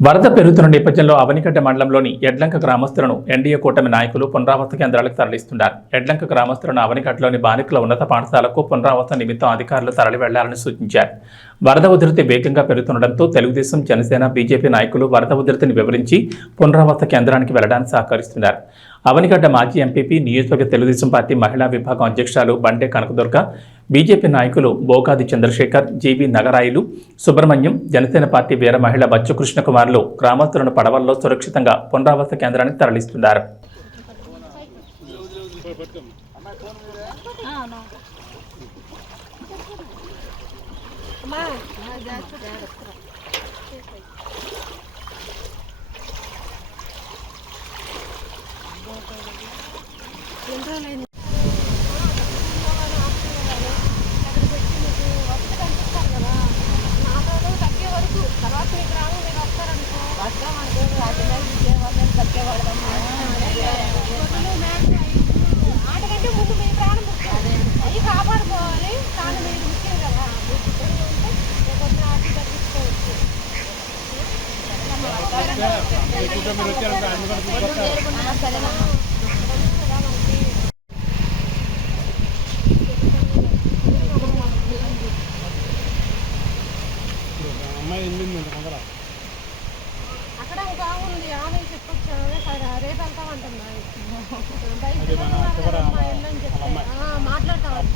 వరద పెరుగుతున్న నేపథ్యంలో అవనిగడ్డ మండలంలోని ఎడ్లంక గ్రామస్తులను ఎన్డీఏ కూటమి నాయకులు పునరావాస కేంద్రాలకు తరలిస్తున్నారు. ఎడ్లంక గ్రామస్తులను అవనిగడ్డలోని బాలికల ఉన్నత పాఠశాలకు పునరావాస నిమిత్తం అధికారులు తరలి వెళ్ళాలని సూచించారు. వరద ఉధృతి వేగంగా పెరుగుతుండటంతో తెలుగుదేశం జనసేన బీజేపీ నాయకులు వరద ఉధృతిని వివరించి పునరావాస కేంద్రానికి వెళ్ళడానికి సహకరిస్తున్నారు. అవనిగడ్డ మాజీ ఎంపీపీ నియోజకవర్గ తెలుగుదేశం పార్టీ మహిళా విభాగం అధ్యక్షురాలు బండే కనకదుర్గ బీజేపీ నాయకులు బోకాది చంద్రశేఖర్ జీవి నగరాయిలు సుబ్రహ్మణ్యం జనసేన పార్టీ వీర మహిళ బచ్చు కృష్ణకుమార్లు గ్రామస్తులను పడవల్లో సురక్షితంగా పునరావాస కేంద్రానికి తరలిస్తున్నారు. అక్కడ ఒక ఆవు ఉంది ఆమె మాట్లాడతాం